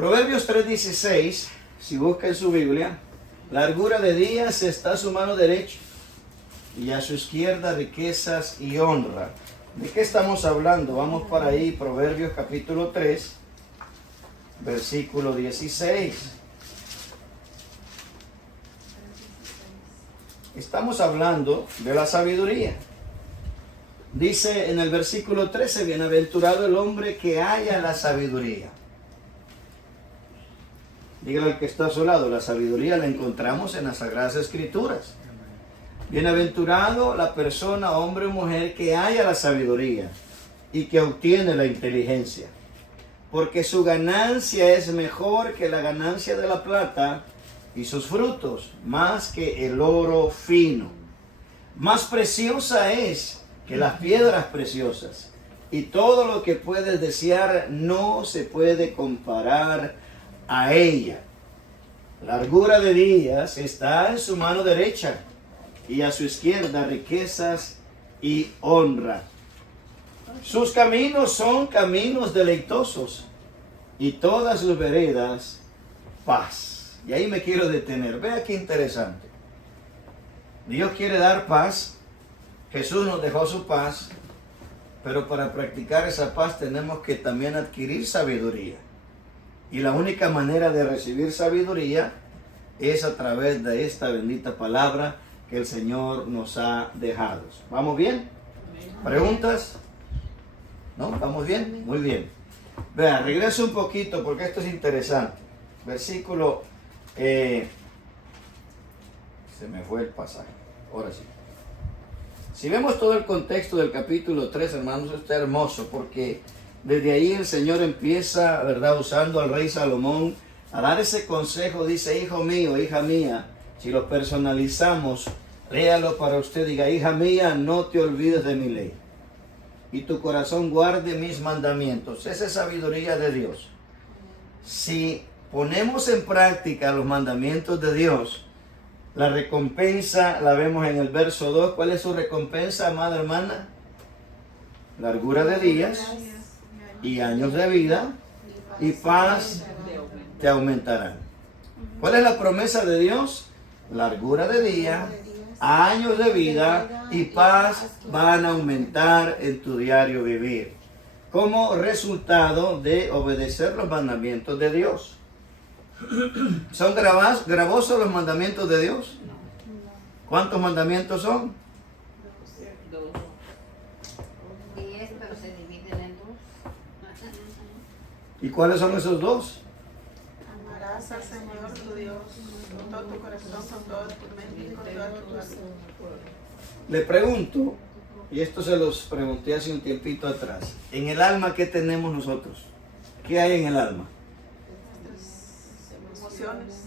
Proverbios 3:16, si busca en su Biblia, largura de días está a su mano derecha y a su izquierda riquezas y honra. ¿De qué estamos hablando? Vamos para ahí, Proverbios capítulo 3, versículo 16. Estamos hablando de la sabiduría. Dice en el versículo 13, bienaventurado el hombre que haya la sabiduría. Dígale al que está a su lado, la sabiduría la encontramos en las Sagradas Escrituras. Bienaventurado la persona, hombre o mujer, que haya la sabiduría y que obtiene la inteligencia. Porque su ganancia es mejor que la ganancia de la plata y sus frutos más que el oro fino. Más preciosa es que las piedras preciosas, y todo lo que puedes desear no se puede comparar a ella. Largura de días está en su mano derecha y a su izquierda riquezas y honra. Sus caminos son caminos deleitosos y todas sus veredas paz. Y ahí me quiero detener. Vea qué interesante. Dios quiere dar paz. Jesús nos dejó su paz, pero para practicar esa paz tenemos que también adquirir sabiduría. Y la única manera de recibir sabiduría es a través de esta bendita palabra que el Señor nos ha dejado. ¿Vamos bien? ¿Preguntas? ¿No? ¿Vamos bien? Muy bien. Vean, regreso un poquito porque esto es interesante. Versículo... se me fue el pasaje. Ahora sí. Si vemos todo el contexto del capítulo 3, hermanos, está hermoso porque desde ahí el Señor empieza, ¿verdad?, usando al rey Salomón a dar ese consejo. Dice, hijo mío, hija mía, si lo personalizamos, léalo para usted, diga, hija mía, no te olvides de mi ley y tu corazón guarde mis mandamientos. Esa es sabiduría de Dios. Si ponemos en práctica los mandamientos de Dios, la recompensa la vemos en el verso 2. ¿Cuál es su recompensa, amada hermana? Largura de días y años de vida y paz te aumentarán. ¿Cuál es la promesa de Dios? Largura de día, años de vida y paz van a aumentar en tu diario vivir, como resultado de obedecer los mandamientos de Dios. ¿Son gravosos los mandamientos de Dios? ¿Cuántos mandamientos son? 10, pero se dividen en 2. ¿Y cuáles son esos 2? Amarás al Señor tu Dios con todo tu corazón, con toda tu mente y con toda tu alma. Le pregunto, y esto se los pregunté hace un tiempito atrás, en el alma, ¿qué tenemos nosotros? ¿Qué hay en el alma?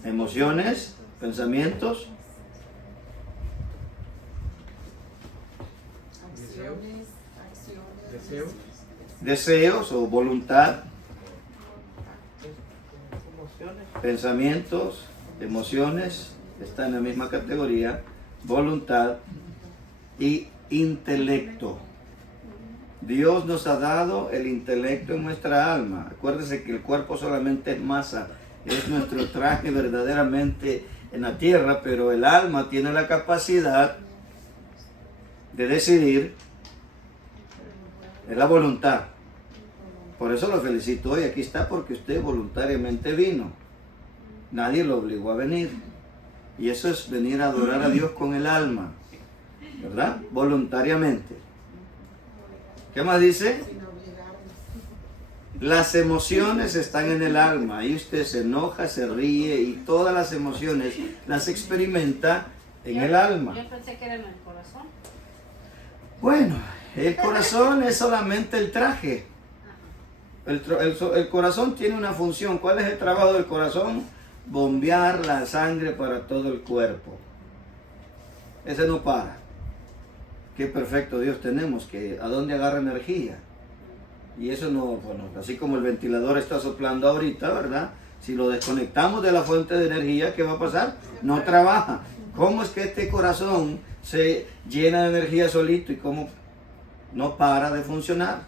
Emociones, pensamientos, deseos o voluntad, pensamientos, emociones, está en la misma categoría, voluntad y intelecto. Dios nos ha dado el intelecto en nuestra alma. Acuérdese que el cuerpo solamente es masa, es nuestro traje verdaderamente en la tierra, pero el alma tiene la capacidad de decidir, es la voluntad. Por eso lo felicito hoy, aquí está, porque usted voluntariamente vino. Nadie lo obligó a venir. Y eso es venir a adorar a Dios con el alma, ¿verdad? Voluntariamente. ¿Qué más dice? Las emociones están en el alma. Ahí usted se enoja, se ríe y todas las emociones las experimenta en el alma. Yo pensé que era en el corazón. Bueno, el corazón es solamente el traje. El corazón tiene una función. ¿Cuál es el trabajo del corazón? Bombear la sangre para todo el cuerpo. Ese no para. Qué perfecto Dios tenemos, que a dónde agarra energía. Y eso no, bueno, así como el ventilador está soplando ahorita, ¿verdad? Si lo desconectamos de la fuente de energía, ¿qué va a pasar? No trabaja. ¿Cómo es que este corazón se llena de energía solito y cómo no para de funcionar?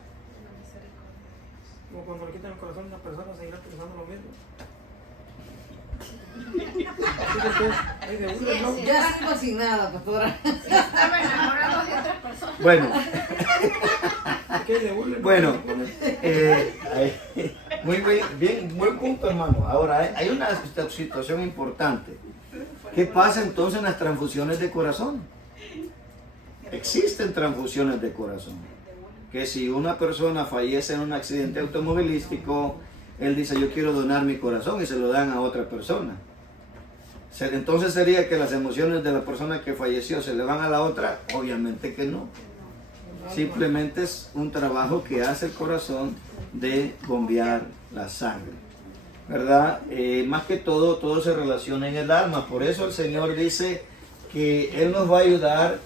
Como cuando le quitan el corazón a una persona, seguirá pensando lo mismo. Ay, de una, ¿no? Ya sigo sin nada, pastora. Estaba enamorado de otra persona. Bueno, ¿Qué de una, no? bueno, muy bien, buen punto, hermano. Ahora, hay una situación importante. ¿Qué pasa entonces en las transfusiones de corazón? Existen transfusiones de corazón. Que si una persona fallece en un accidente automovilístico, él dice, yo quiero donar mi corazón, y se lo dan a otra persona. Entonces sería que las emociones de la persona que falleció se le van a la otra. Obviamente que no. Simplemente es un trabajo que hace el corazón de bombear la sangre, ¿verdad? Más que todo se relaciona en el alma. Por eso el Señor dice que Él nos va a ayudar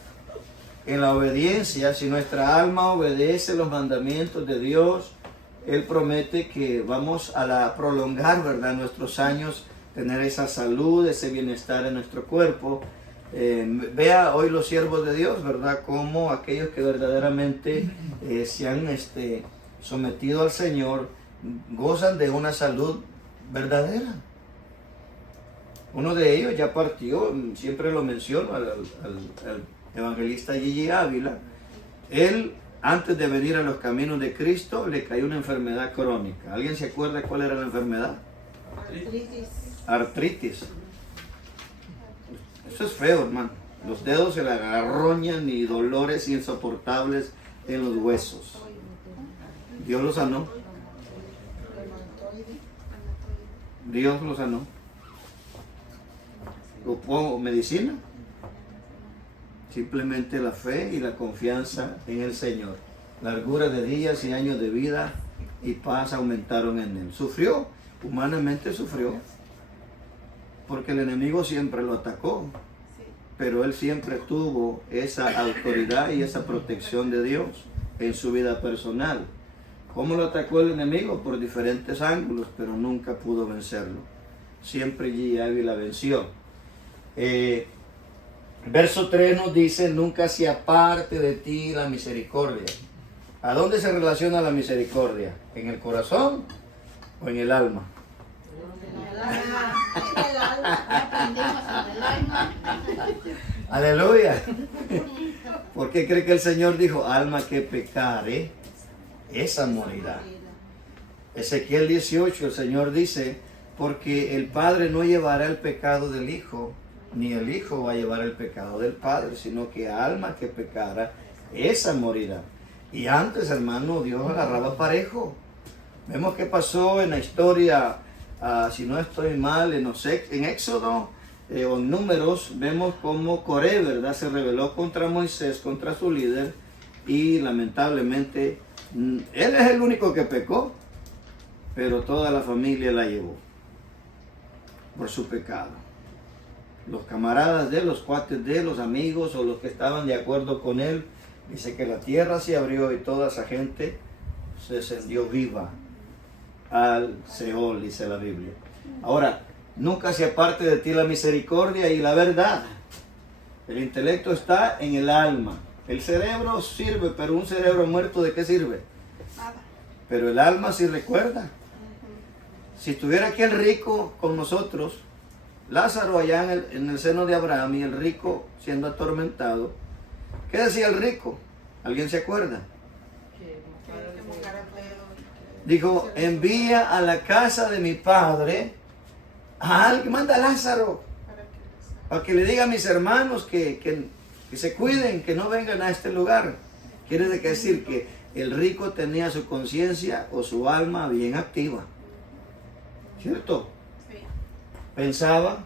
en la obediencia. Si nuestra alma obedece los mandamientos de Dios, Él promete que vamos a prolongar, ¿verdad?, nuestros años, tener esa salud, ese bienestar en nuestro cuerpo. Vea hoy los siervos de Dios, ¿verdad?, como aquellos que verdaderamente se han sometido al Señor, gozan de una salud verdadera. Uno de ellos ya partió, siempre lo menciono, al evangelista Gigi Ávila. Él, antes de venir a los caminos de Cristo, le cayó una enfermedad crónica. ¿Alguien se acuerda cuál era la enfermedad? Artritis. Eso es feo, hermano. Los dedos se le agarroñan y dolores insoportables en los huesos. Dios lo sanó. Dios lo sanó. ¿Ocupó medicina? Simplemente la fe y la confianza en el Señor. Largura de días y años de vida y paz aumentaron en él. Sufrió, humanamente sufrió, porque el enemigo siempre lo atacó, pero él siempre tuvo esa autoridad y esa protección de Dios en su vida personal. ¿Cómo lo atacó el enemigo? Por diferentes ángulos, pero nunca pudo vencerlo. Siempre Gigi Ávila venció. Verso 3 nos dice, nunca se aparte de ti la misericordia. ¿A dónde se relaciona la misericordia? ¿En el corazón o en el alma? Aprendimos en el alma. Aleluya. ¿Por qué cree que el Señor dijo, alma que pecare, esa morirá? Ezequiel 18, el Señor dice, porque el Padre no llevará el pecado del Hijo, ni el Hijo va a llevar el pecado del Padre, sino que alma que pecara, esa morirá. Y antes, hermano, Dios agarraba parejo. Vemos qué pasó en la historia, si no estoy mal, en Éxodo o en Números, vemos cómo Coré, ¿verdad?, se rebeló contra Moisés, contra su líder, y lamentablemente, él es el único que pecó, pero toda la familia la llevó por su pecado. Los camaradas de él, los cuates de él, los amigos o los que estaban de acuerdo con él, dice que la tierra se abrió y toda esa gente se descendió viva al Seol, dice la Biblia. Ahora, nunca se aparte de ti la misericordia y la verdad. El intelecto está en el alma. El cerebro sirve, pero un cerebro muerto, ¿de qué sirve? Nada. Pero el alma sí recuerda. Si estuviera aquí el rico con nosotros, Lázaro allá en el seno de Abraham y el rico siendo atormentado, ¿qué decía el rico? ¿Alguien se acuerda? Dijo, envía a la casa de mi padre a alguien, manda a Lázaro, para que le diga a mis hermanos que se cuiden, que no vengan a este lugar. Quiere decir que el rico tenía su conciencia o su alma bien activa, ¿cierto? Pensaba,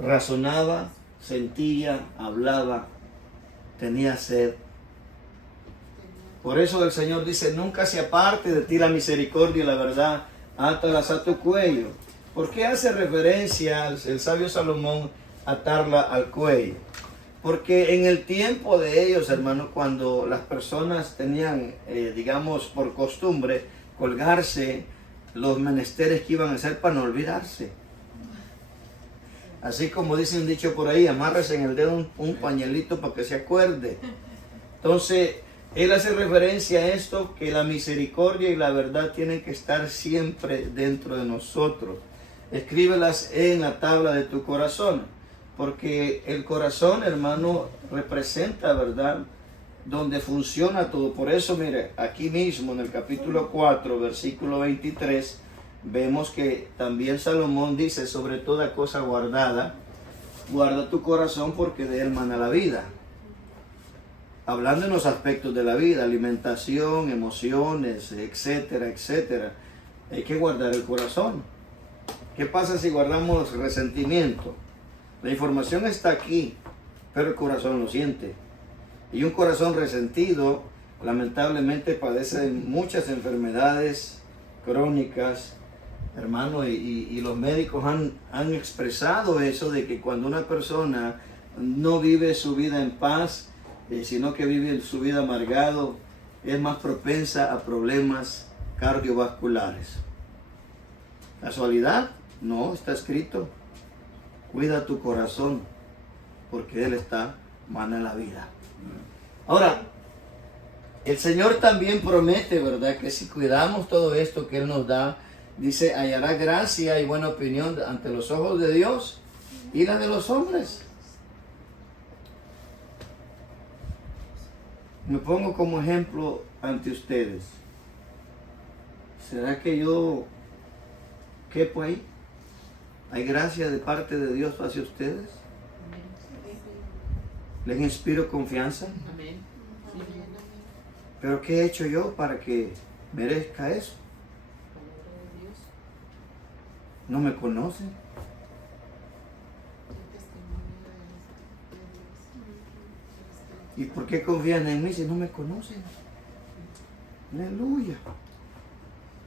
razonaba, sentía, hablaba, tenía sed. Por eso el Señor dice, nunca se aparte de ti la misericordia y la verdad, átalas a tu cuello. ¿Por qué hace referencia el sabio Salomón atarla al cuello? Porque en el tiempo de ellos, hermano, cuando las personas tenían, digamos, por costumbre, colgarse los menesteres que iban a hacer para no olvidarse. Así como dice un dicho por ahí, amárrese en el dedo un pañuelito para que se acuerde. Entonces, Él hace referencia a esto, que la misericordia y la verdad tienen que estar siempre dentro de nosotros. Escríbelas en la tabla de tu corazón, porque el corazón, hermano, representa, ¿verdad?, donde funciona todo. Por eso, mire, aquí mismo en el capítulo 4, versículo 23, vemos que también Salomón dice: sobre toda cosa guardada, guarda tu corazón, porque de él mana la vida. Hablando en los aspectos de la vida, alimentación, emociones, etcétera, etcétera, hay que guardar el corazón. ¿Qué pasa si guardamos resentimiento? La información está aquí, pero el corazón lo siente. Y un corazón resentido, lamentablemente, padece de muchas enfermedades crónicas, hermano, y los médicos han expresado eso, de que cuando una persona no vive su vida en paz, sino que vive su vida amargado, es más propensa a problemas cardiovasculares. ¿Casualidad? No, está escrito. Cuida tu corazón, porque él está mana la vida. Ahora, el Señor también promete, ¿verdad?, que si cuidamos todo esto que Él nos da, dice, hallará gracia y buena opinión ante los ojos de Dios y la de los hombres. Me pongo como ejemplo ante ustedes. ¿Será que yo quepo ahí? ¿Hay gracia de parte de Dios hacia ustedes? ¿Les inspiro confianza? Amén. ¿Pero qué he hecho yo para que merezca eso? ¿No me conocen? ¿Y por qué confían en mí si no me conocen? Aleluya.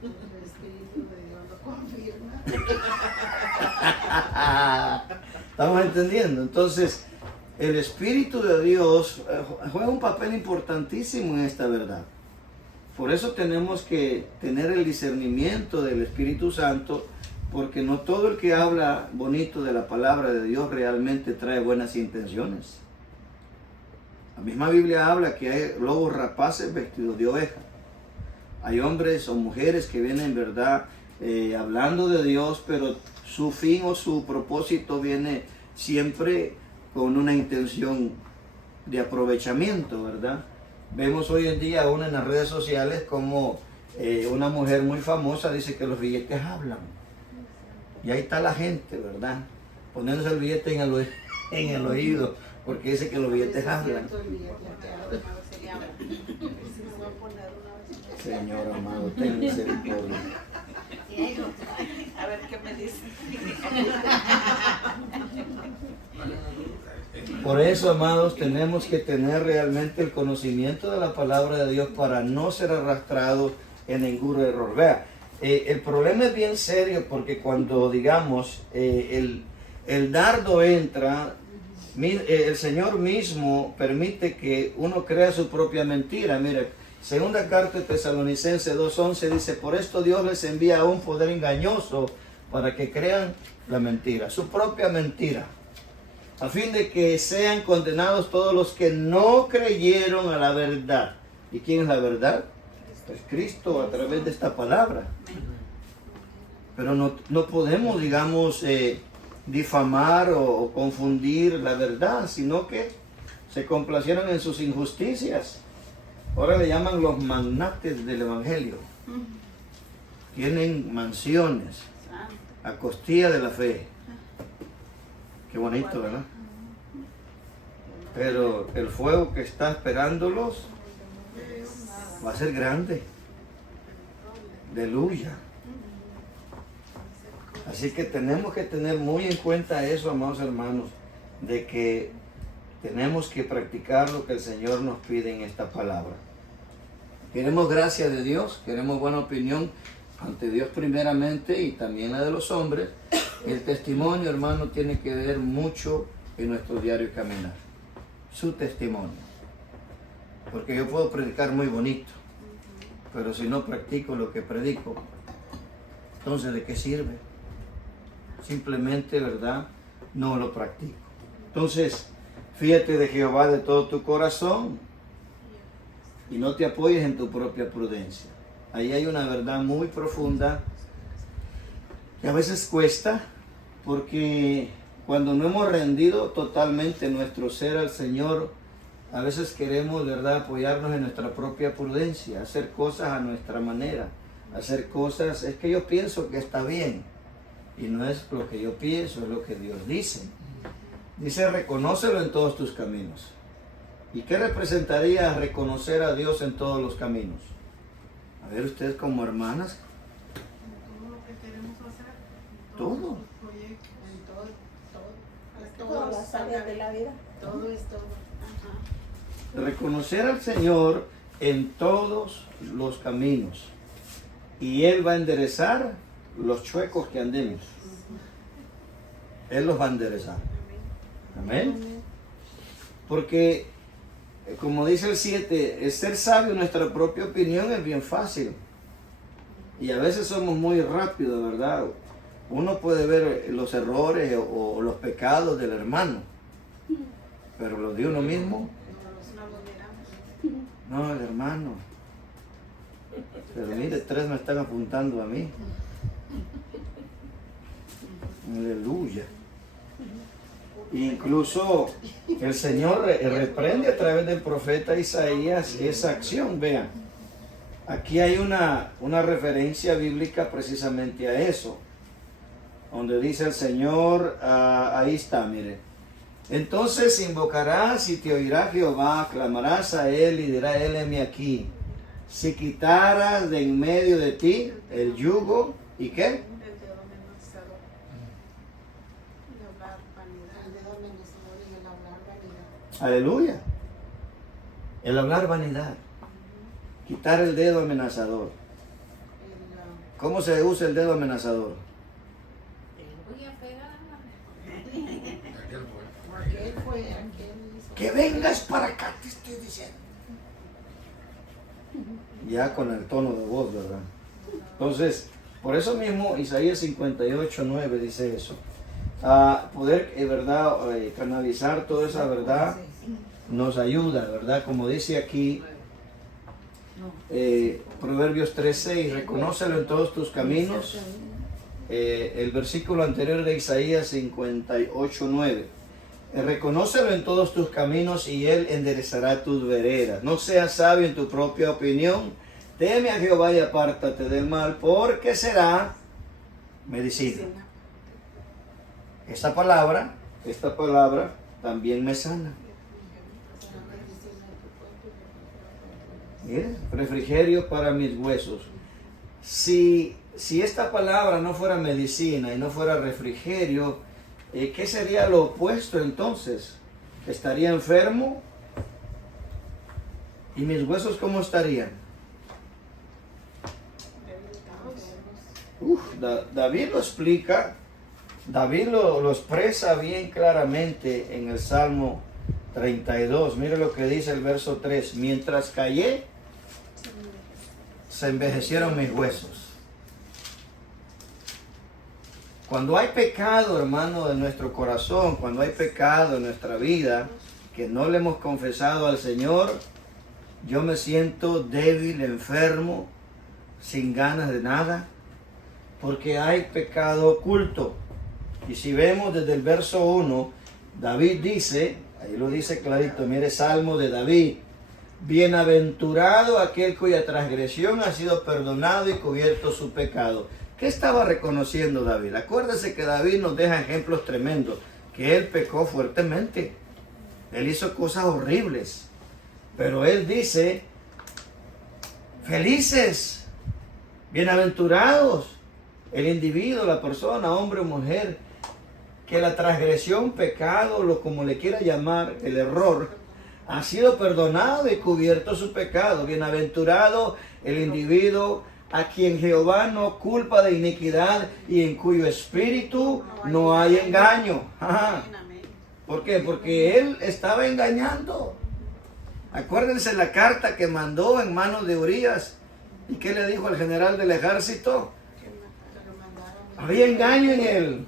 El Espíritu de Dios lo confirma. ¿Estamos entendiendo? Entonces, el Espíritu de Dios juega un papel importantísimo en esta verdad. Por eso tenemos que tener el discernimiento del Espíritu Santo, porque no todo el que habla bonito de la palabra de Dios realmente trae buenas intenciones. La misma Biblia habla que hay lobos rapaces vestidos de oveja. Hay hombres o mujeres que vienen, ¿verdad?, hablando de Dios, pero su fin o su propósito viene siempre con una intención de aprovechamiento, ¿verdad? Vemos hoy en día aún en las redes sociales como una mujer muy famosa dice que los billetes hablan. Y ahí está la gente, ¿verdad?, poniéndose el billete en el oído, porque dice que los billetes hablan. Señor amado, ten misericordia. A ver qué me dice. Por eso, amados, tenemos que tener realmente el conocimiento de la palabra de Dios para no ser arrastrados en ningún error. Vea, el problema es bien serio, porque cuando, digamos, el dardo entra, el Señor mismo permite que uno crea su propia mentira. Mire, segunda carta de Tesalonicenses 2:11 dice: por esto Dios les envía un poder engañoso para que crean la mentira, su propia mentira, a fin de que sean condenados todos los que no creyeron a la verdad. ¿Y quién es la verdad? Pues Cristo, a través de esta palabra. Pero no podemos, digamos, difamar o confundir la verdad, sino que se complacieron en sus injusticias. Ahora le llaman los magnates del Evangelio. Tienen mansiones a costilla de la fe. Qué bonito, ¿verdad? Pero el fuego que está esperándolos va a ser grande. Aleluya. Así que tenemos que tener muy en cuenta eso, amados hermanos, de que tenemos que practicar lo que el Señor nos pide en esta palabra. Queremos gracia de Dios, queremos buena opinión ante Dios primeramente y también la de los hombres. El testimonio, hermano, tiene que ver mucho en nuestro diario caminar. Su testimonio. Porque yo puedo predicar muy bonito, pero si no practico lo que predico, entonces ¿de qué sirve? Simplemente, ¿verdad?, no lo practico. Entonces, fíjate de Jehová de todo tu corazón y no te apoyes en tu propia prudencia. Ahí hay una verdad muy profunda que a veces cuesta, porque cuando no hemos rendido totalmente nuestro ser al Señor, a veces queremos, ¿verdad?, apoyarnos en nuestra propia prudencia, hacer cosas a nuestra manera, hacer cosas, es que yo pienso que está bien, y no es lo que yo pienso, es lo que Dios dice. Dice, reconócelo en todos tus caminos. ¿Y qué representaría reconocer a Dios en todos los caminos? A ver, ustedes como hermanas, Todo lo que queremos hacer. en Todo. los proyectos. En todo, todo. Todas Todas las áreas de la vida. Todo es todo. Ajá. reconocer al Señor en todos los caminos, y Él va a enderezar los chuecos que andemos. Él los va a enderezar. Amén. Porque, como dice el 7, ser sabio en nuestra propia opinión es bien fácil. Y a veces somos muy rápidos, ¿verdad? Uno puede ver los errores o los pecados del hermano, pero los de uno mismo, No los miramos. no, el hermano. Pero mire, 3 me están apuntando a mí. Aleluya. Incluso el Señor reprende a través del profeta Isaías esa acción. Vean, aquí hay una referencia bíblica precisamente a eso, donde dice el Señor, ahí está, mire. Entonces invocarás y te oirá Jehová, clamarás a Él y dirá Él, heme aquí. Si quitaras de en medio de ti el yugo, ¿y qué? El dedo amenazador. El hablar vanidad. El dedo amenazador y el hablar vanidad. Aleluya. El hablar vanidad. Quitar el dedo amenazador. ¿Cómo se usa el dedo amenazador? Aquel fue, aquel hizo. Que vengas para acá, te estoy diciendo. Ya con el tono de voz, ¿verdad? Entonces, por eso mismo Isaías 58:9 dice eso. A poder, ¿verdad?, canalizar toda esa verdad nos ayuda, ¿verdad? Como dice aquí, Proverbios 3:6, reconócelo en todos tus caminos. El versículo anterior de Isaías 58:9. Reconócelo en todos tus caminos y Él enderezará tus veredas. No seas sabio en tu propia opinión. Teme a Jehová y apártate del mal, porque será medicina. Esta palabra también me sana. Mire, refrigerio para mis huesos. Si esta palabra no fuera medicina y no fuera refrigerio, ¿qué sería lo opuesto entonces? ¿Estaría enfermo? ¿Y mis huesos cómo estarían? David lo explica, David lo expresa bien claramente en el Salmo 32. Mire lo que dice el verso 3. Mientras callé, se envejecieron mis huesos. Cuando hay pecado, hermano, en nuestro corazón, cuando hay pecado en nuestra vida, que no le hemos confesado al Señor, yo me siento débil, enfermo, sin ganas de nada, porque hay pecado oculto. Y si vemos desde el verso 1, David dice, ahí lo dice clarito, mire, Salmo de David, bienaventurado aquel cuya transgresión ha sido perdonado y cubierto su pecado. ¿Qué estaba reconociendo David? Acuérdese que David nos deja ejemplos tremendos, que él pecó fuertemente, él hizo cosas horribles, pero él dice, felices, bienaventurados, el individuo, la persona, hombre o mujer, que la transgresión, pecado, lo como le quiera llamar, el error, ha sido perdonado y cubierto su pecado. Bienaventurado el individuo a quien Jehová no culpa de iniquidad y en cuyo espíritu no hay engaño. Ajá. ¿Por qué? Porque él estaba engañando. Acuérdense la carta que mandó en manos de Urías. ¿Y qué le dijo al general del ejército? Había engaño en él.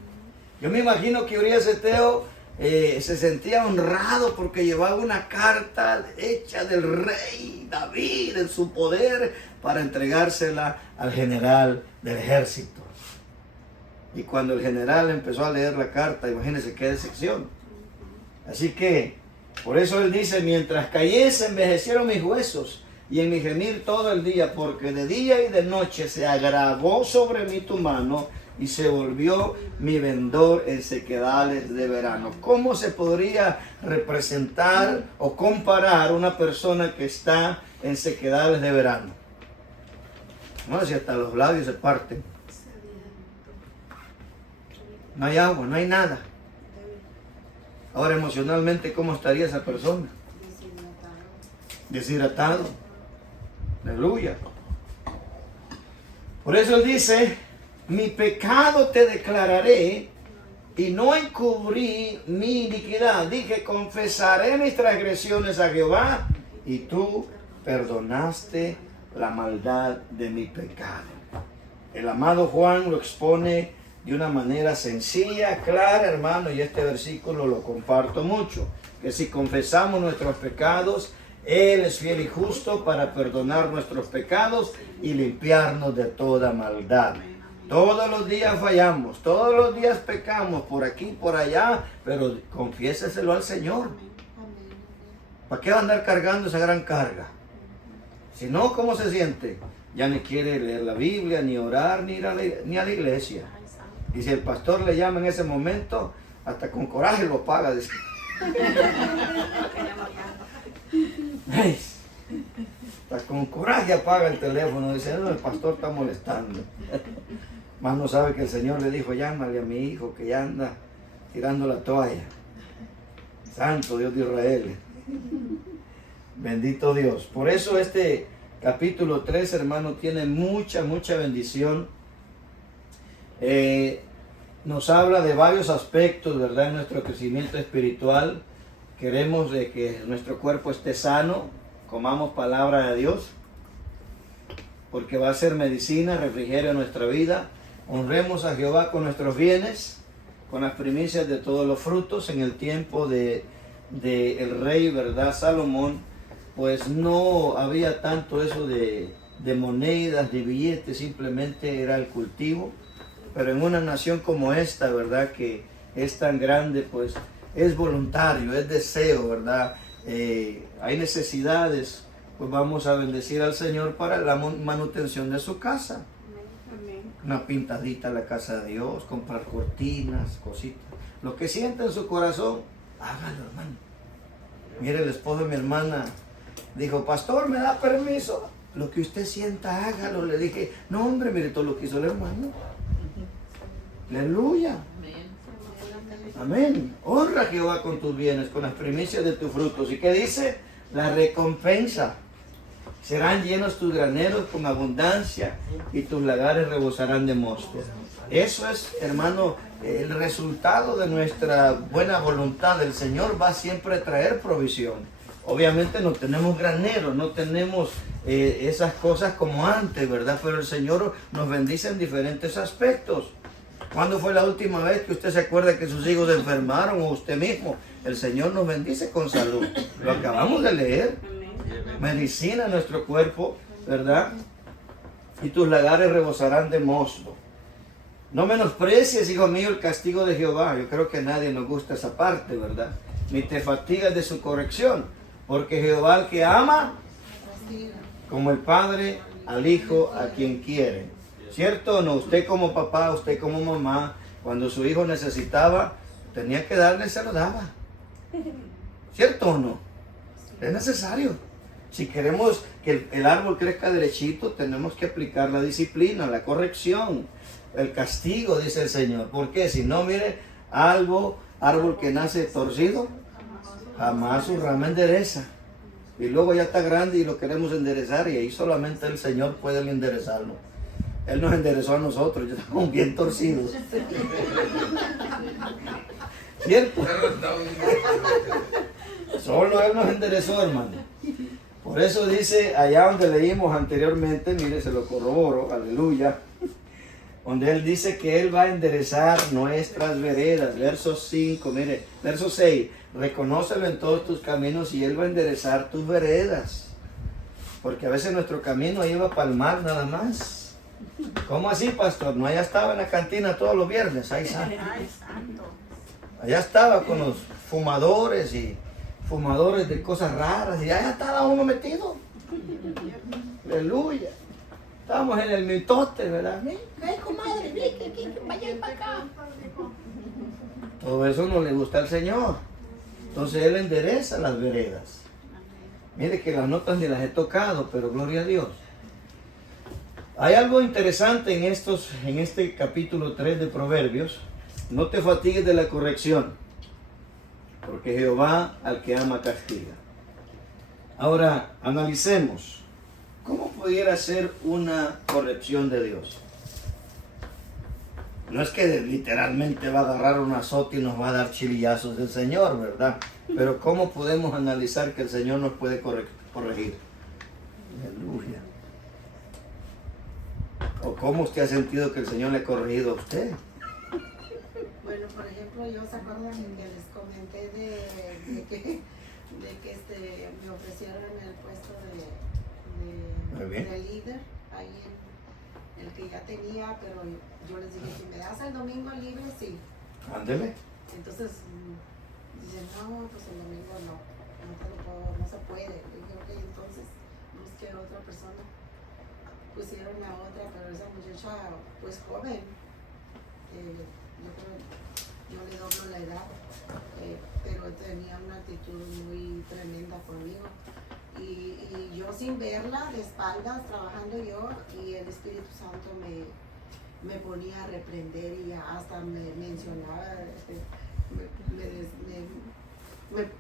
Yo me imagino que Urías Eteo se sentía honrado porque llevaba una carta hecha del rey David en su poder para entregársela al general del ejército. Y cuando el general empezó a leer la carta, imagínense qué decepción. Así que, por eso él dice, mientras cayese envejecieron mis huesos y en mi gemir todo el día, porque de día y de noche se agravó sobre mí tu mano y se volvió mi vendor en sequedales de verano. ¿Cómo se podría representar o comparar una persona que está en sequedales de verano? No, si hasta los labios se parten. No hay agua, no hay nada. Ahora emocionalmente, ¿cómo estaría esa persona? Deshidratado. Aleluya. Por eso él dice, mi pecado te declararé y no encubrí mi iniquidad. Dije, confesaré mis transgresiones a Jehová y tú perdonaste la maldad de mi pecado. El amado Juan lo expone de una manera sencilla, clara, hermano, y este versículo lo comparto mucho, que si confesamos nuestros pecados, Él es fiel y justo para perdonar nuestros pecados y limpiarnos de toda maldad. Todos los días fallamos, todos los días pecamos por aquí, por allá, pero confiéseselo al Señor. ¿Para qué va a andar cargando esa gran carga? Si no, ¿cómo se siente? Ya ni quiere leer la Biblia, ni orar, ni a la iglesia. Y si el pastor le llama en ese momento, hasta con coraje lo paga. Dice. Hasta con coraje apaga el teléfono. Dice, no, el pastor está molestando. Más no sabe que el Señor le dijo, llámale a mi hijo que ya anda tirando la toalla. Santo Dios de Israel. Bendito Dios. Por eso este capítulo 3, hermano, tiene mucha bendición. Nos habla de varios aspectos, ¿verdad? En nuestro crecimiento espiritual. Queremos de que nuestro cuerpo esté sano, comamos palabra de Dios, porque va a ser medicina, refrigerio en nuestra vida. Honremos a Jehová con nuestros bienes, con las primicias de todos los frutos. En el tiempo de el rey, ¿verdad? Salomón, pues no había tanto eso de monedas, de billetes, simplemente era el cultivo. Pero en una nación como esta, ¿verdad? Que es tan grande, pues es voluntario, es deseo, ¿verdad? Hay necesidades, pues vamos a bendecir al Señor para la manutención de su casa. Una pintadita a la casa de Dios, comprar cortinas, cositas. Lo que sienta en su corazón, hágalo, hermano. Mire, el esposo de mi hermana dijo, pastor, ¿me da permiso? Lo que usted sienta, hágalo. Le dije, no, hombre, mire todo lo que hizo el hermano. Aleluya. Amén. Honra a Jehová con tus bienes, con las primicias de tus frutos. ¿Y qué dice? La recompensa. Serán llenos tus graneros con abundancia y tus lagares rebosarán de mosto. Eso es, hermano, el resultado de nuestra buena voluntad. El Señor va siempre a traer provisión. Obviamente no tenemos graneros, no tenemos esas cosas como antes, ¿verdad? Pero el Señor nos bendice en diferentes aspectos. ¿Cuándo fue la última vez que usted se acuerda que sus hijos se enfermaron o usted mismo? El Señor nos bendice con salud. Lo acabamos de leer. Medicina en nuestro cuerpo, ¿verdad? Y tus lagares rebosarán de mosto. No menosprecies, hijo mío, el castigo de Jehová. Yo creo que a nadie nos gusta esa parte, ¿verdad? Ni te fatigas de su corrección. Porque Jehová al que ama, como el Padre al Hijo a quien quiere. ¿Cierto o no? Usted como papá, usted como mamá, cuando su hijo necesitaba, tenía que darle, se lo daba. ¿Cierto o no? Es necesario. Si queremos que el árbol crezca derechito, tenemos que aplicar la disciplina, la corrección, el castigo, dice el Señor. ¿Por qué? Si no, mire, árbol que nace torcido, jamás su rama endereza. Y luego ya está grande y lo queremos enderezar y ahí solamente el Señor puede enderezarlo. Él nos enderezó a nosotros, ya estamos bien torcidos. ¿Cierto? Solo Él nos enderezó, hermano. Por eso dice, allá donde leímos anteriormente, mire, se lo corroboro, aleluya. donde Él dice que Él va a enderezar nuestras veredas. Verso 5, mire, verso 6, reconócelo en todos tus caminos y Él va a enderezar tus veredas. Porque a veces nuestro camino lleva para el mar nada más. ¿Cómo así, pastor? No, allá estaba en la cantina todos los viernes, ahí está. Ay, santo. Allá estaba con los fumadores y fumadores de cosas raras y allá estaba uno metido. Aleluya. Estábamos en el mitote, ¿verdad? Ven, comadre, ven, que vaya para acá. Todo eso no le gusta al Señor. Entonces Él endereza las veredas. Mire que las notas ni las he tocado, pero gloria a Dios. Hay algo interesante en este capítulo 3 de Proverbios. No te fatigues de la corrección, porque Jehová al que ama castiga. Ahora, analicemos. ¿Cómo pudiera ser una corrección de Dios? No es que literalmente va a agarrar un azote y nos va a dar chilillazos del Señor, ¿verdad? Pero ¿cómo podemos analizar que el Señor nos puede corregir? Aleluya. ¿O cómo usted ha sentido que el Señor le ha corregido a usted? Bueno, por ejemplo, yo se acuerdan que les comenté de que me ofrecieron el puesto Muy bien. de líder ahí en el que ya tenía, pero yo les dije, si me das el domingo libre, sí. Ándele. Entonces dicen, no, pues el domingo no se puede. Le dije, ok, entonces busqué a otra persona. Pusieron a otra, pero esa muchacha, pues joven, yo creo, yo le doblo la edad, pero tenía una actitud muy tremenda conmigo. Y yo sin verla, de espaldas, trabajando yo, y el Espíritu Santo me ponía a reprender y hasta me mencionaba,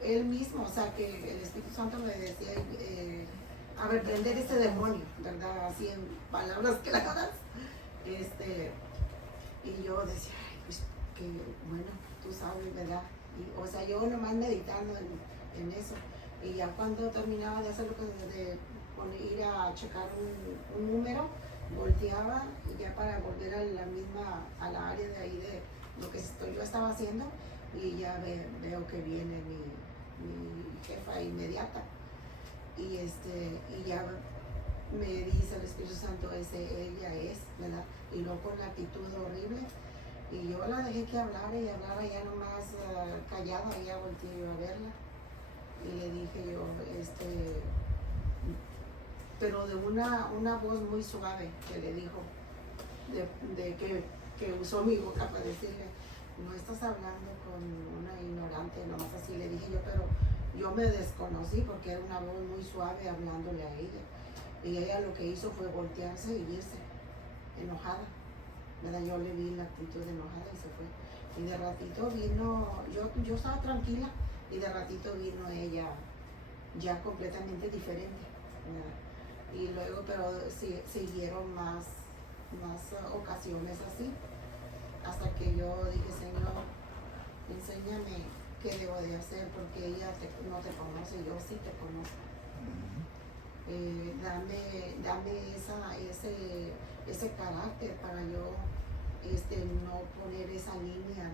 él mismo, o sea, que el Espíritu Santo me decía a reprender ese demonio, ¿verdad? Así en palabras claras. Y yo decía, ay, pues que bueno, tú sabes, ¿verdad? Y, o sea, yo nomás meditando en eso. Y ya cuando terminaba de hacer lo que ir a checar un número, volteaba y ya para volver a la área de ahí de lo que yo estaba haciendo, y ya veo que viene mi jefa inmediata. Y ya me dice el Espíritu Santo, ella es, ¿verdad? Y luego con la actitud horrible. Y yo la dejé que hablara y hablara ya nomás callada, ya volteé yo a verla. Y le dije yo, pero de una voz muy suave que le dijo, que usó mi boca para decirle, no estás hablando con una ignorante, nomás así le dije yo, pero yo me desconocí porque era una voz muy suave hablándole a ella. Y ella lo que hizo fue voltearse y irse, enojada. ¿Verdad? Yo le vi la actitud enojada y se fue. Y de ratito vino, yo estaba tranquila, y de ratito vino ella ya completamente diferente. ¿Verdad? Y luego, pero siguieron más ocasiones así, hasta que yo dije, Señor, enséñame qué debo de hacer, porque ella no te conoce, yo sí te conozco. Dame ese carácter para yo no poner esa línea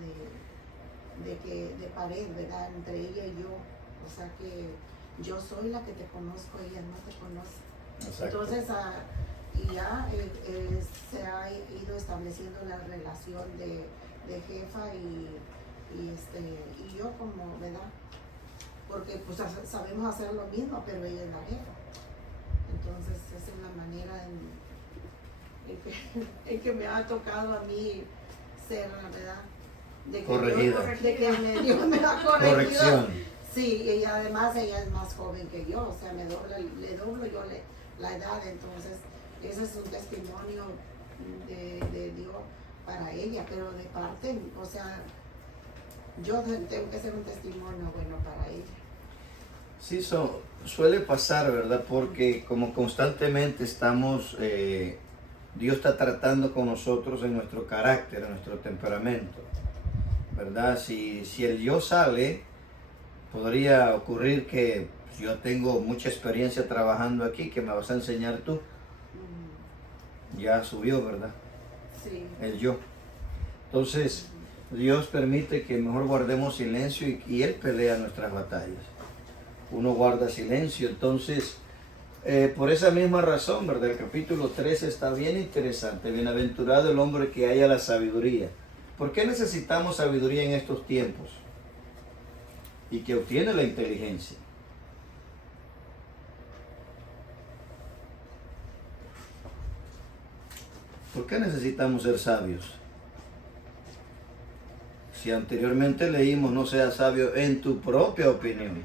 de pared, ¿verdad? Entre ella y yo. O sea que yo soy la que te conozco, ella no te conoce. Exacto. Entonces, y ya se ha ido estableciendo la relación de jefa y yo como, ¿verdad? Porque pues sabemos hacer lo mismo, pero ella es la jefa. Entonces esa es la manera en que me ha tocado a mí ser, ¿verdad? Corregida. Dios me ha corregido. Corrección. Sí, y además ella es más joven que yo, o sea, le doblo yo la edad, entonces ese es un testimonio de Dios para ella, pero de parte, o sea, yo tengo que ser un testimonio bueno para ella. Sí, suele pasar, ¿verdad? Porque como constantemente estamos, Dios está tratando con nosotros en nuestro carácter, en nuestro temperamento, ¿verdad? Si el yo sale, podría ocurrir que yo tengo mucha experiencia trabajando aquí, que me vas a enseñar tú. Ya subió, ¿verdad? Sí. el yo. Entonces, Dios permite que mejor guardemos silencio y Él pelea nuestras batallas. Uno guarda silencio, entonces, por esa misma razón, ¿verdad? El capítulo 13 está bien interesante. Bienaventurado el hombre que haya la sabiduría. ¿Por qué necesitamos sabiduría en estos tiempos? Y que obtiene la inteligencia. ¿Por qué necesitamos ser sabios? Si anteriormente leímos, no seas sabio en tu propia opinión.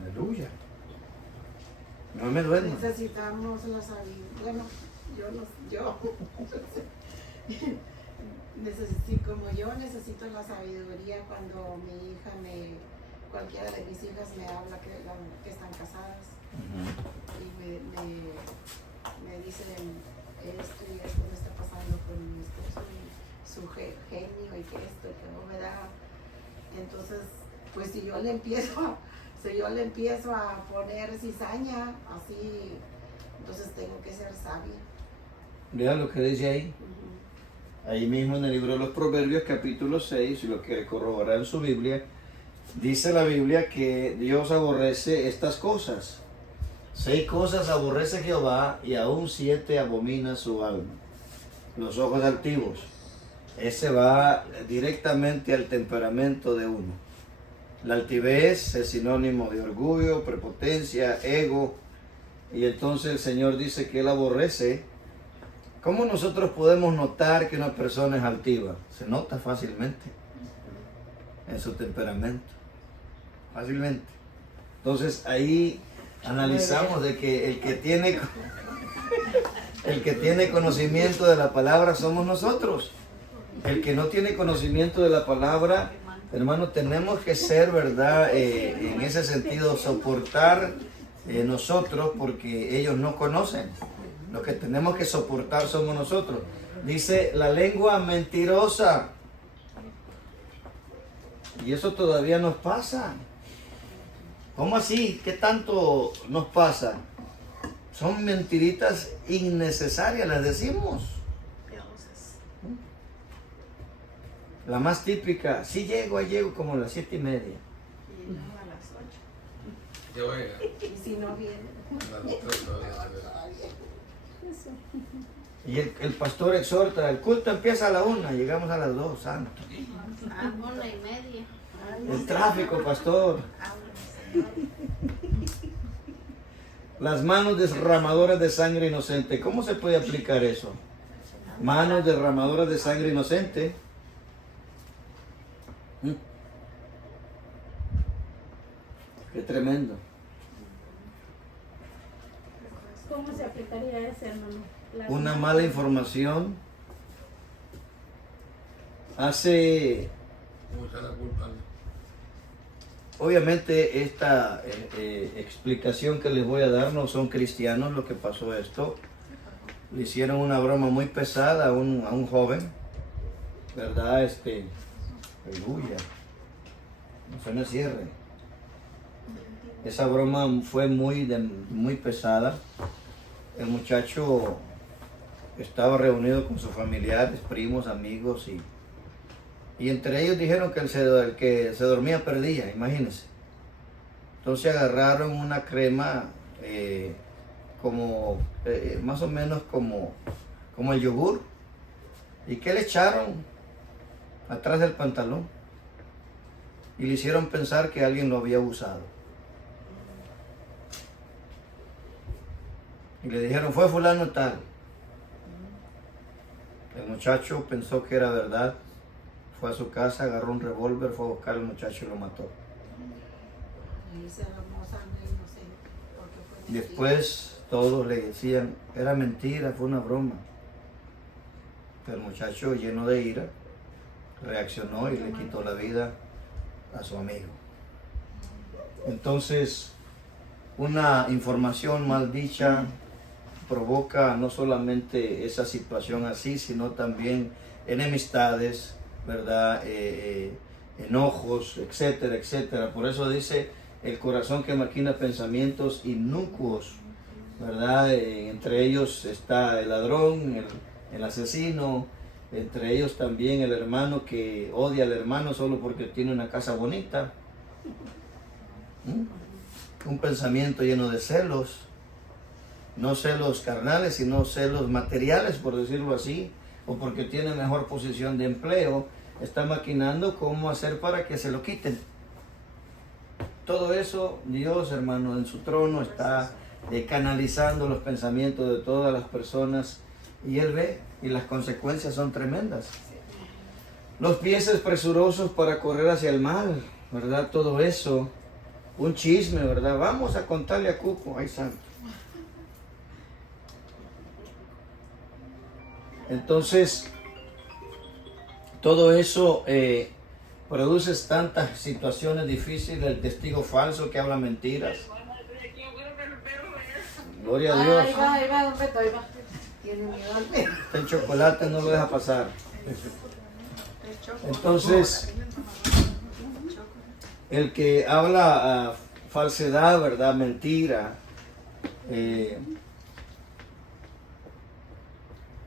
Aleluya. No me duermo. Necesitamos la sabiduría. Bueno, yo como yo necesito la sabiduría cuando mi hija cualquiera de mis hijas me habla que están casadas y me dicen esto y esto me está pasando con mi esposo y su genio y que esto que no me da. Entonces, pues si yo le empiezo a poner cizaña, así, entonces tengo que ser sabia. Vean lo que dice ahí. Ahí mismo en el libro de los Proverbios, capítulo 6, si lo quiere corroborar en su Biblia, dice la Biblia que Dios aborrece estas cosas. 6 cosas aborrece Jehová y aún 7 abomina su alma. Los ojos altivos. Ese va directamente al temperamento de uno. La altivez es sinónimo de orgullo, prepotencia, ego. Y entonces el Señor dice que Él aborrece. ¿Cómo nosotros podemos notar que una persona es altiva? Se nota fácilmente en su temperamento. Fácilmente. Entonces ahí analizamos de que el que tiene conocimiento de la palabra somos nosotros. El que no tiene conocimiento de la palabra, hermano, tenemos que ser, ¿verdad? En ese sentido, soportar nosotros porque ellos no conocen. Lo que tenemos que soportar somos nosotros. Dice la lengua mentirosa. Y eso todavía nos pasa. ¿Cómo así? ¿Qué tanto nos pasa? Son mentiritas innecesarias, las decimos. La más típica, sí llego, ahí llego como a las 7:30. Y no a las 8. Yo voy Y si no viene. a las 3 todavía. Y el pastor exhorta, el culto empieza a la 1, llegamos a las 2, santo. A 1:30. El tráfico, pastor. Las manos derramadoras de sangre inocente. ¿Cómo se puede aplicar eso? Manos derramadoras de sangre inocente. Qué tremendo. ¿Cómo se aplicaría ese, hermano? Una mala información hace... Mucha la culpa. Obviamente esta explicación que les voy a dar no son cristianos lo que pasó esto. Le hicieron una broma muy pesada a un joven, ¿verdad? Aleluya. No se me cierre. Esa broma fue muy pesada. El muchacho estaba reunido con sus familiares, primos, amigos y entre ellos dijeron que el que se dormía perdía, imagínense. Entonces agarraron una crema más o menos como el yogur. ¿Y qué le echaron? Atrás del pantalón. Y le hicieron pensar que alguien lo había usado. Y le dijeron, fue fulano tal. El muchacho pensó que era verdad. Fue a su casa, agarró un revólver, fue a buscar al muchacho y lo mató. Ahí se derramó sangre inocente. Porque fue mentira. Después todos le decían, era mentira, fue una broma. Pero el muchacho, lleno de ira, reaccionó y le quitó la vida a su amigo. Entonces, una información mal dicha provoca no solamente esa situación así, sino también enemistades, ¿verdad? Enojos, etcétera, etcétera. Por eso dice, el corazón que maquina pensamientos inicuos ¿verdad? Entre ellos está el ladrón, el asesino, entre ellos también el hermano que odia al hermano solo porque tiene una casa bonita. Un pensamiento lleno de celos, no celos carnales, sino celos materiales, por decirlo así, o porque tiene mejor posición de empleo, está maquinando cómo hacer para que se lo quiten. Todo eso, Dios, hermano, en su trono está canalizando los pensamientos de todas las personas y Él ve, y las consecuencias son tremendas. Los pies presurosos para correr hacia el mal, ¿verdad? Todo eso, un chisme, ¿verdad? Vamos a contarle a Cuco, ay santo. Entonces, todo eso produce tantas situaciones difíciles, el testigo falso que habla mentiras. Gloria a Dios. Ahí va, don Beto, ahí va. Tiene miedo al perro. El chocolate no lo deja pasar. Entonces, el que habla falsedad, verdad, mentira,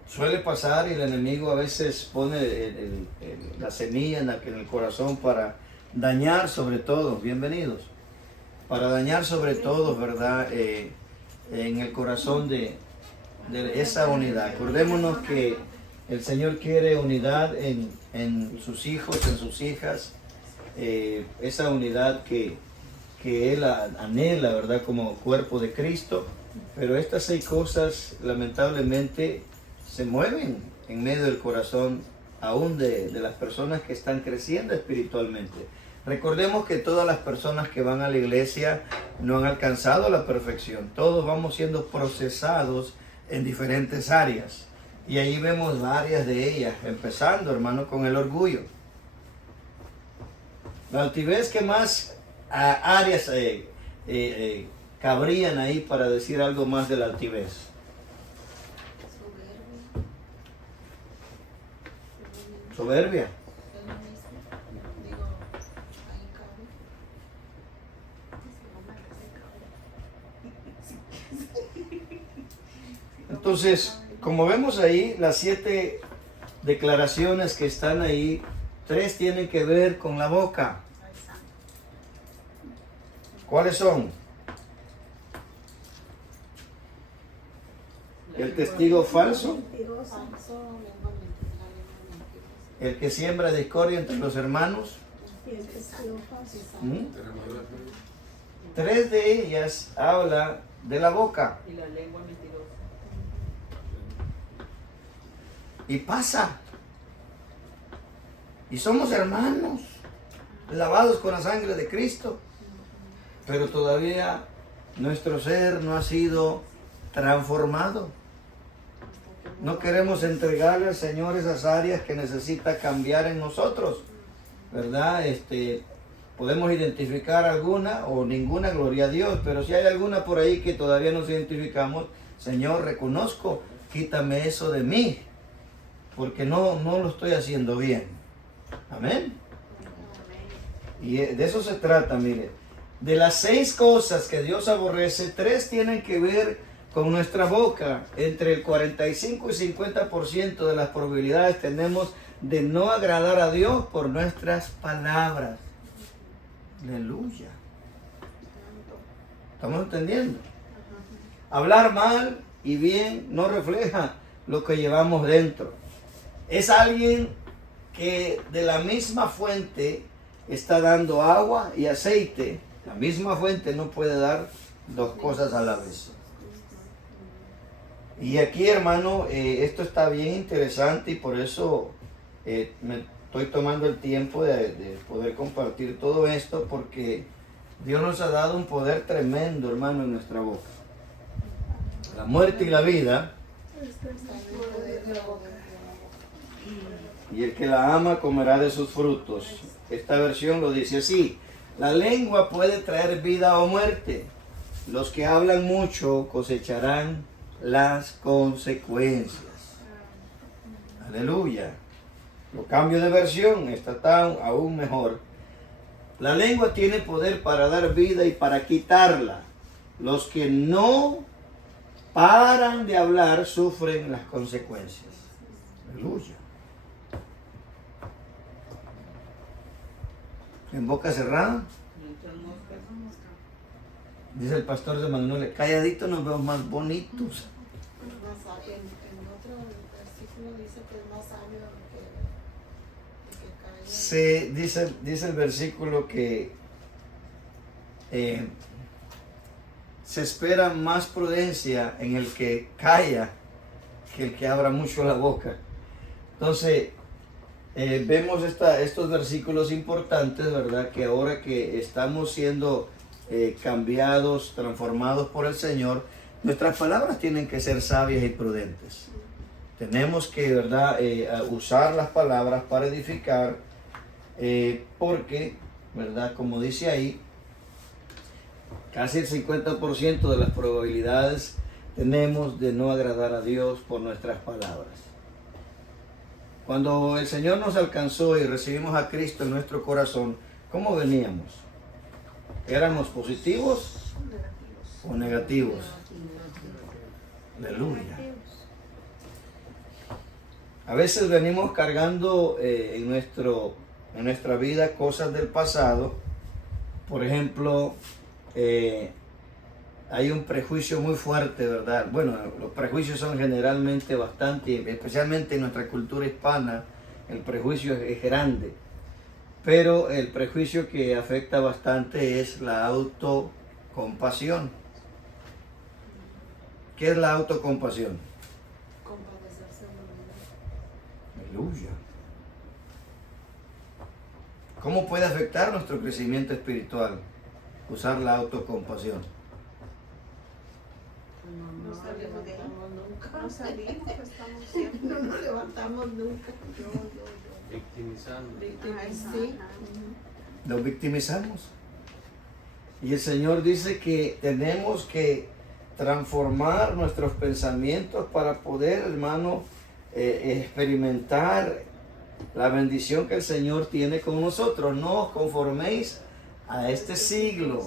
suele pasar y el enemigo a veces pone la semilla en el corazón para dañar sobre todo, bienvenidos, para dañar sobre todo, verdad, en el corazón de esa unidad. Acordémonos que el Señor quiere unidad en sus hijos, en sus hijas, esa unidad que Él anhela, ¿verdad? Como cuerpo de Cristo, pero estas 6 cosas lamentablemente se mueven en medio del corazón aún de las personas que están creciendo espiritualmente. Recordemos que todas las personas que van a la iglesia no han alcanzado la perfección. Todos vamos siendo procesados en diferentes áreas. Y ahí vemos varias de ellas, empezando, hermano, con el orgullo. La altivez, ¿qué más áreas cabrían ahí para decir algo más de la altivez? Soberbia. Entonces, como vemos ahí, las 7 declaraciones que están ahí, 3 tienen que ver con la boca. ¿Cuáles son? El testigo falso, el que siembra discordia entre los hermanos. Tenemos las 3 de ellas habla de la boca. Y la lengua mentirosa. Y pasa. Y somos hermanos, lavados con la sangre de Cristo. Pero todavía nuestro ser no ha sido transformado. No queremos entregarle al Señor esas áreas que necesita cambiar en nosotros, ¿verdad? Podemos identificar alguna o ninguna, gloria a Dios, pero si hay alguna por ahí que todavía nos identificamos, Señor, reconozco, quítame eso de mí, porque no lo estoy haciendo bien. Amén. Y de eso se trata, mire. De las 6 cosas que Dios aborrece, 3 tienen que ver con nuestra boca. Entre el 45 y 50% de las probabilidades tenemos de no agradar a Dios por nuestras palabras. Aleluya. ¿Estamos entendiendo? Hablar mal y bien no refleja lo que llevamos dentro. Es alguien que de la misma fuente está dando agua y aceite. La misma fuente no puede dar 2 cosas a la vez. Y aquí, hermano, esto está bien interesante y por eso me estoy tomando el tiempo de poder compartir todo esto, porque Dios nos ha dado un poder tremendo, hermano, en nuestra boca. La muerte y la vida, y el que la ama comerá de sus frutos. Esta versión lo dice así: la lengua puede traer vida o muerte. Los que hablan mucho cosecharán las consecuencias. Aleluya. Lo cambio de versión, está aún mejor. La lengua tiene poder para dar vida y para quitarla. Los que no paran de hablar, sufren las consecuencias. Aleluya. En boca cerrada, dice el pastor de Manuel, calladito nos vemos más bonitos. Más sabio. En otro versículo dice que es más sabio el que calla. Sí, dice el versículo que se espera más prudencia en el que calla que el que abra mucho la boca. Entonces, vemos estos versículos importantes, ¿verdad? Que ahora que estamos siendo cambiados, transformados por el Señor, nuestras palabras tienen que ser sabias y prudentes. Tenemos que, ¿verdad? Usar las palabras para edificar, porque, ¿verdad? Como dice ahí, casi el 50% de las probabilidades tenemos de no agradar a Dios por nuestras palabras. Cuando el Señor nos alcanzó y recibimos a Cristo en nuestro corazón, ¿cómo veníamos? ¿Éramos positivos o negativos? Aleluya. A veces venimos cargando en nuestra vida cosas del pasado. Por ejemplo, hay un prejuicio muy fuerte, ¿verdad? Bueno, los prejuicios son generalmente bastante, especialmente en nuestra cultura hispana, el prejuicio es grande. Pero el prejuicio que afecta bastante es la autocompasión. ¿Qué es la autocompasión? Compadecerse de uno mismo. Aleluya. ¿Cómo puede afectar nuestro crecimiento espiritual usar la autocompasión? No salimos de ahí. Nunca. No salimos, estamos siempre. No nos levantamos nunca. Victimizando. Ay, Sí. Nos victimizamos. Y el Señor dice que tenemos que transformar nuestros pensamientos para poder, hermano, experimentar la bendición que el Señor tiene con nosotros. No os conforméis a este siglo,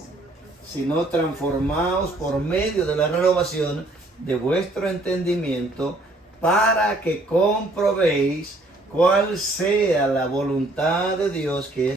sino transformaos por medio de la renovación de vuestro entendimiento para que comprobéis cuál sea la voluntad de Dios, que es